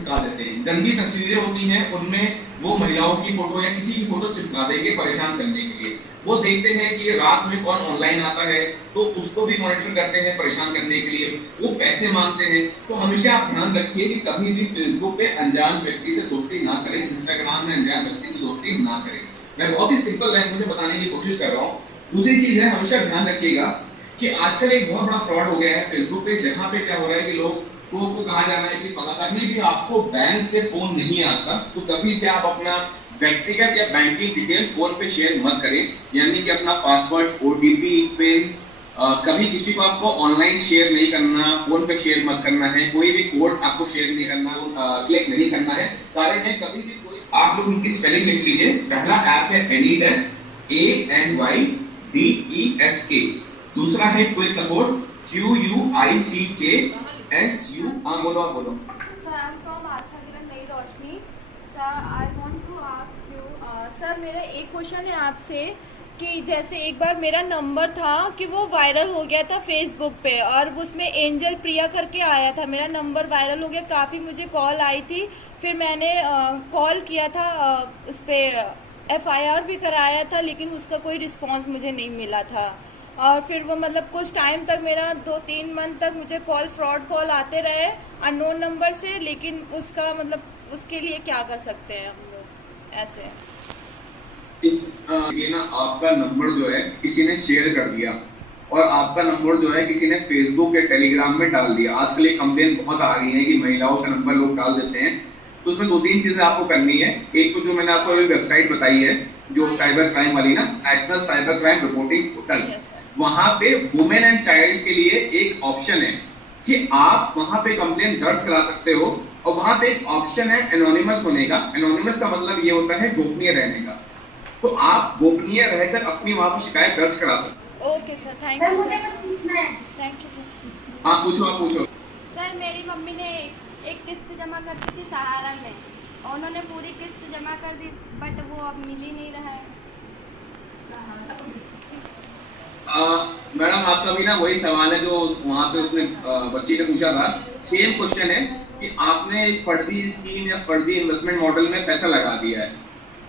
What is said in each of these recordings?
चिपका देते हैं। गंदी तस्वीरें होती हैं उनमें वो महिलाओं की फोटो या किसी की फोटो चिपका देंगे परेशान करने के लिए। वो देखते हैं कि रात में कौन ऑनलाइन आता है तो उसको भी मॉनिटर करते हैं परेशान करने के लिए, वो पैसे मांगते हैं। तो हमेशा आप ध्यान रखिए कि कभी भी फेसबुक पे अनजान व्यक्ति से दोस्ती ना करें, इंस्टाग्राम में अनजान व्यक्ति से दोस्ती ना करें। मैं बहुत ही सिंपल लैंग्वेज में बताने की कोशिश कर रहा हूँ। दूसरी चीज है, हमेशा ध्यान रखिएगा कि आजकल एक बहुत बड़ा फ्रॉड हो गया है फेसबुक पे, जहां पे क्या हो रहा है कि लोग को कहा जा रहा है कि कभी भी आपको बैंक से फोन नहीं आता तो कभी भी आप अपना व्यक्तिगत या बैंकिंग डिटेल फोन पे शेयर मत करें, यानी कि अपना पासवर्ड, ओटीपी, पिन कभी किसी को आपको ऑनलाइन शेयर नहीं करना, फोन पे शेयर मत करना है, कोई भी कोड आपको शेयर नहीं करना, क्लिक नहीं करना है। कारण है कभी भी कोई, आप लोग इनकी स्पेलिंग लिख लीजिए। पहला ऐप है एनीडेस्क, ANYDESK। दूसरा है क्विक सपोर्ट, QUICKSU। बोलो आप बोलो। Sir I am from Aastha Kiran Nai Roshni. Sir I want to ask you, sir मेरा एक क्वेश्चन है आपसे कि जैसे एक बार मेरा नंबर था कि वो वायरल हो गया था फेसबुक पे और उसमें एंजल प्रिया करके आया था, मेरा नंबर वायरल हो गया, काफ़ी मुझे कॉल आई थी। फिर मैंने कॉल किया था, उस पर FIR भी कराया था, लेकिन उसका कोई रिस्पांस मुझे नहीं मिला था। और फिर वो मतलब कुछ टाइम तक मेरा 2-3 मंथ तक मुझे फ्रॉड कॉल आते रहे अननोन नंबर से, लेकिन उसका मतलब उसके लिए क्या कर सकते हैं हम लोग ऐसे? ये ना आपका नंबर जो है किसी ने शेयर कर दिया और आपका नंबर जो है किसी ने फेसबुक या टेलीग्राम में डाल दिया। आजकल ये कंप्लेन बहुत आ रही है कि महिलाओं का नंबर लोग डाल देते हैं। तो उसमें 2-3 चीजें आपको करनी है। एक तो जो मैंने आपको अभी वेबसाइट बताई है, जो साइबर क्राइम वाली ना, national cyber crime reporting portal, वहां पे वुमेन एंड चाइल्ड के लिए एक ऑप्शन है कि आप वहां पे कंप्लेन दर्ज करा सकते हो। और वहां पे एक ऑप्शन है एनोनिमस होने का। एनोनिमस का मतलब ये होता है गोपनीय रहने का। तो आप गोपनीय रहकर अपनी वहां पर शिकायत दर्ज करा सकते हो। Okay sir, thank you sir. Thank you sir. हाँ पूछो, आप पूछो। सर मेरी मम्मी ने एक किस्त जमा कर दी थी सहारा में, और उन्होंने पूरी किस्त जमा कर दी, बट वो अब मिल ही नहीं रहा है। मैडम आपका भी ना वही सवाल है जो वहाँ पे उसने बच्ची ने पूछा था। सेम क्वेश्चन है कि आपने एक फर्जी स्कीम या फर्जी इन्वेस्टमेंट मॉडल में पैसा लगा दिया है।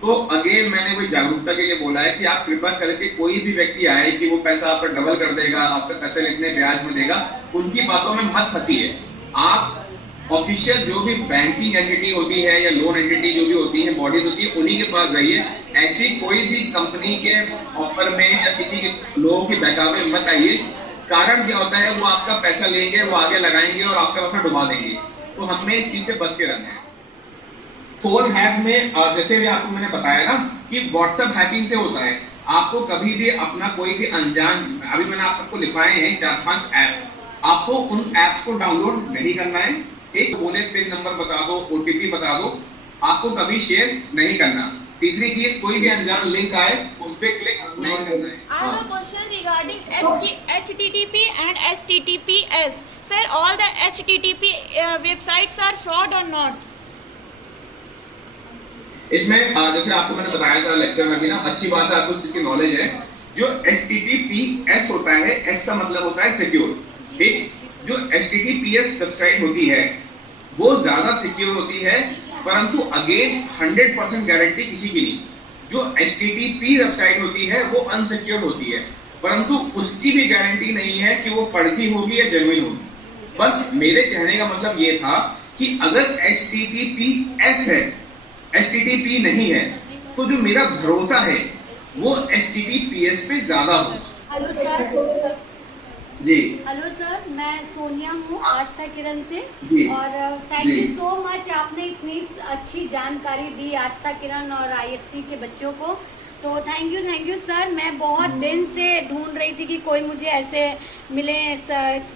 तो अगेन मैंने कोई जागरूकता के लिए बोला है कि आप कृपा करके कोई भी व्यक्ति आए कि वो पैसा आपका डबल कर देगा, आपका पैसे इतने ब्याज में देगा, उनकी बातों में मत फंसिए। आप ऑफिशियल जो भी बैंकिंग एंटिटी होती है या लोन एंटिटी जो भी होती है, बॉडीज होती है, उन्हीं के पास जाइए। ऐसी कोई भी कंपनी के ऑफर में या किसी के लोगों की बहकावे में मत आइए। कारण क्या होता है, वो आपका पैसा लेंगे, वो आगे लगाएंगे और आपका पैसा डुबा देंगे। तो हमें इस चीज से बच के रहना है। फोन हैक में जैसे भी आपको मैंने बताया ना कि व्हाट्सएप हैकिंग से होता है। आपको कभी भी अपना कोई भी अनजान, अभी मैंने आप सबको लिखवाए हैं 4-5 ऐप, आपको उन ऐप्स को डाउनलोड नहीं करना है। एक बोले पिन नंबर बता दो, OTP बता दो, आपको कभी शेयर नहीं करना। तीसरी चीज, कोई भी अनजान लिंक आए उस पर क्लिक नहीं करना है। I have a question regarding HTTP and HTTPS. Sir, all the HTTP websites are fraud or not? इसमें जैसे आपको मैंने बताया था लेक्चर में भी ना, अच्छी बात है आपको इसकी नॉलेज है। जो HTTPS होता है, S का मतलब होता है सिक्योर, ठीक। जो HTTPS वेबसाइट होती है वो ज्यादा सिक्योर होती है, परंतु अगेन 100% गारंटी किसी की नहीं। जो HTTP वेबसाइट होती है वो अनसिक्योर होती है, परंतु उसकी भी गारंटी नहीं है कि वो फर्जी होगी या जेन्युइन होगी। बस मेरे कहने का मतलब ये था कि अगर HTTPS है, HTTP नहीं है, तो जो मेरा भरोसा है वो HTTPS पे ज्यादा होगा। Hello sir. जी हेलो सर, मैं सोनिया हूँ आस्था किरण से। और थैंक यू सो मच, आपने इतनी अच्छी जानकारी दी आस्था किरण और IFC के बच्चों को। तो थैंक यू सर। मैं बहुत दिन से ढूंढ रही थी कि कोई मुझे ऐसे मिले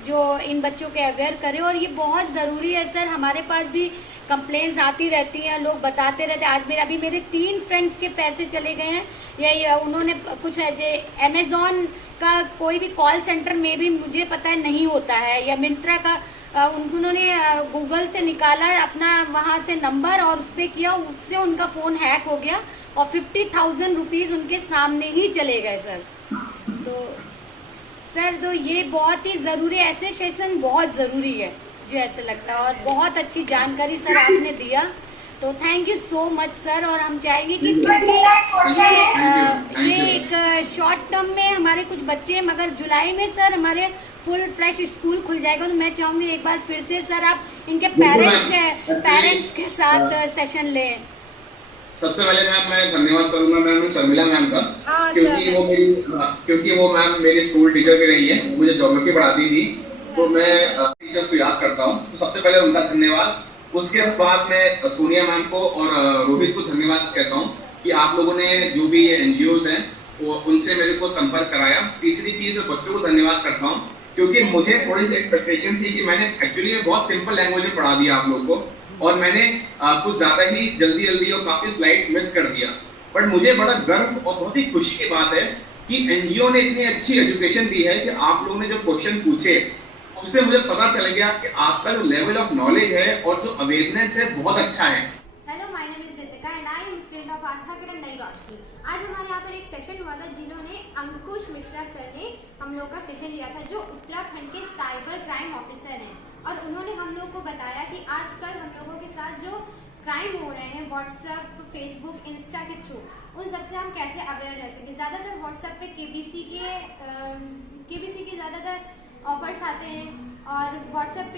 जो इन बच्चों के अवेयर करे, और ये बहुत ज़रूरी है सर। हमारे पास भी कंप्लेंट्स आती रहती हैं, लोग बताते रहते हैं। आज मेरे 3 फ्रेंड्स के पैसे चले गए हैं, या उन्होंने कुछ ऐसे अमेजोन का कोई भी कॉल सेंटर में भी मुझे पता है नहीं होता है, या मिंत्रा का उन्होंने गूगल से निकाला अपना वहाँ से नंबर और उस पर किया, उससे उनका फ़ोन हैक हो गया और 50,000 रुपीज़ उनके सामने ही चले गए सर। तो सर तो ये बहुत ही ज़रूरी है, ऐसे सेशन बहुत ज़रूरी है। मुझे ऐसा लगता है। और बहुत अच्छी जानकारी सर आपने दिया, तो thank you so much sir. और हम चाहेंगे कि क्योंकि ये एक शॉर्ट टर्म में हमारे कुछ बच्चे हैं, मगर जुलाई में सर हमारे फुल फ्रेश स्कूल खुल जाएगा, तो मैं चाहूंगी एक बार फिर से सर आप इनके पेरेंट्स के साथ सेशन लें। सबसे पहले मैं धन्यवाद करूंगा मैम शर्मिला मैम का, क्योंकि वो मैम मेरी स्कूल टीचर भी रही है, मुझे ज्योग्राफी पढ़ाती थी, तो मैं टीचर्स को याद करता हूँ, तो सबसे पहले उनका धन्यवाद। उसके बाद मैं सोनिया मैम को और रोहित को धन्यवाद कहता हूँ कि आप लोगों ने जो भी ये एनजीओज हैं वो उनसे मेरे को संपर्क कराया। तीसरी चीज बच्चों को धन्यवाद करता हूँ, क्योंकि मुझे थोड़ी सी एक्सपेक्टेशन थी कि मैंने एक्चुअली में बहुत सिंपल लैंग्वेज में पढ़ा दिया आप लोगों को, और मैंने कुछ ज्यादा ही जल्दी और काफी स्लाइड्स मिस कर दिया। बट मुझे बड़ा गर्व और बहुत ही खुशी की बात है कि एनजीओ ने इतनी अच्छी एजुकेशन दी है कि आप लोगों ने जो क्वेश्चन पूछे उससे मुझे पता चल गया कि आपका जो लेवल ऑफ नॉलेज है और जो अवेयरनेस है बहुत अच्छा है। Hello, my name is Ritika and I am student of Aastha Kiran Nai Roshni. आज हमारे यहाँ पर एक सेशन हुआ था जिन्होंने अंकुश मिश्रा सर ने हम लोग का सेशन लिया था, जो उत्तराखंड के साइबर क्राइम ऑफिसर हैं, और उन्होंने हम लोग को बताया कि आजकल हम लोगों के साथ जो क्राइम हो रहे हैं व्हाट्सएप, फेसबुक, इंस्टा के थ्रू, उन सबसे हम कैसे अवेयर रह सकें। ज़्यादातर व्हाट्सएप पे केबीसी के ज़्यादातर ऑफर्स आते हैं और व्हाट्सएप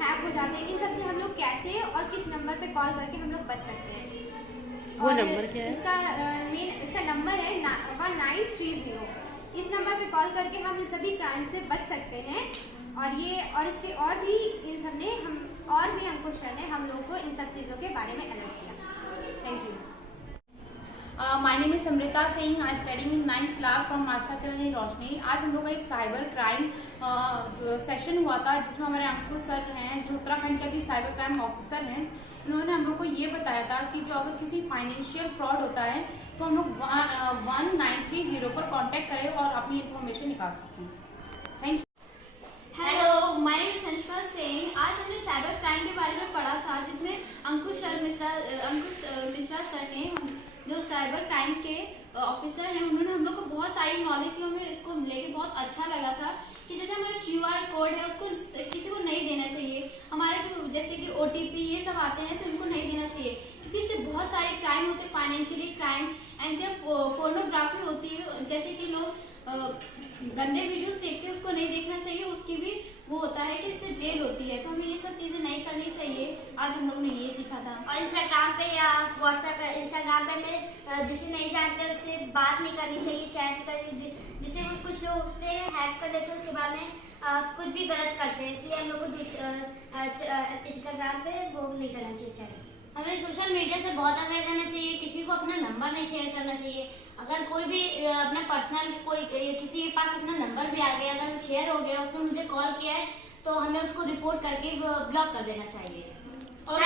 हैक हो जाते हैं। इन सबसे हम लोग कैसे और किस नंबर पे कॉल करके हम लोग बच सकते हैं। वो नंबर क्या है? इसका नंबर है 1930। इस नंबर पे कॉल करके हम इन सभी क्राइम से बच सकते हैं। और इसके और भी इन सब ने अंकुश सर ने हम लोगों को इन सब चीज़ों के बारे में अलर्ट किया। Thank you. My name is Samrita Singh, I studying in 9th class from Aastha Kiran Roshni. आज हम लोग का एक साइबर क्राइम सेशन हुआ था, जिसमें हमारे अंकुश सर हैं जो उत्तराखंड के अभी साइबर क्राइम ऑफिसर हैं। उन्होंने हम लोग को ये बताया था कि जो अगर किसी फाइनेंशियल फ्रॉड होता है तो हम लोग 1930 पर कॉन्टेक्ट करें और अपनी इन्फॉर्मेशन निकाल सकते हैं। Thank you. Hello, my name is Sanshika Singh. आज हमने साइबर क्राइम के बारे में पढ़ा था, जिसमें अंकुश मिश्रा सर ने, जो साइबर क्राइम के ऑफिसर हैं, उन्होंने हम लोग को बहुत सारी नॉलेज थी। हमें इसको लेके बहुत अच्छा लगा था कि जैसे हमारा QR कोड है उसको किसी को नहीं देना चाहिए। हमारे जो जैसे कि OTP ये सब आते हैं तो इनको नहीं देना चाहिए, क्योंकि इससे बहुत सारे क्राइम होते हैं, फाइनेंशियली क्राइम एंड जब पोर्नोग्राफी होती है, जैसे कि लोग गंदे वीडियोस देखते हैं, उसको नहीं देखना चाहिए। उसकी भी वो होता है कि इससे जेल होती है, तो हमें ये सब चीजें नहीं करनी चाहिए। आज हम लोग ने ये सीखा था। और इंस्टाग्राम पे या व्हाट्सएप इंस्टाग्राम पे में जिसे नहीं जानते उससे बात नहीं करनी चाहिए, चैट कर, जिसे कुछ लोग होते हैं हैक कर लेते हैं, उसके बाद में कुछ भी गलत करते हैं, इसलिए हम लोग को इंस्टाग्राम पे वो नहीं करना चाहिए चैट। हमें सोशल मीडिया से बहुत अवेयर रहना चाहिए। किसी को अपना नंबर नहीं शेयर करना चाहिए। अगर कोई भी अपना पर्सनल किसी के पास अपना नंबर भी आ गया, अगर शेयर हो गया, उसने मुझे कॉल किया है, तो हमें उसको रिपोर्ट करके ब्लॉक कर देना चाहिए। और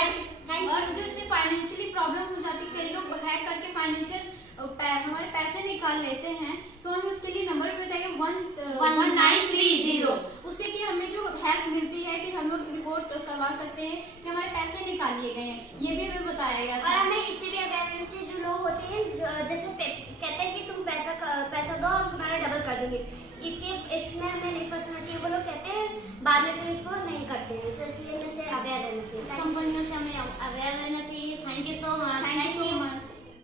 जो इससे फाइनेंशियली प्रॉब्लम हो जाती है, कई लोग हैक करके फाइनेंशियल हमारे पैसे निकाल लेते हैं, तो हमें उसके लिए नंबर भी बताइए 1930। उससे कि हमें जो हेल्प मिलती है कि हम लोग रिपोर्ट करवा सकते हैं कि हमारे पैसे निकाल लिए गए हैं, ये भी हमें बताया गया था। और हमें इससे भी अवेयर रहना चाहिए, जो लोग होते हैं जैसे कहते हैं कि तुम पैसा दो हम तुम्हारा डबल कर देंगे, इसमें हमें नहीं फंसना चाहिए। वो लोग कहते हैं बाद में फिर इसको नहीं करते हैं, तो इसलिए हमें इससे अवेयर रहना चाहिए। कंपनियों से हमें अवेयर रहना चाहिए। Thank you so much.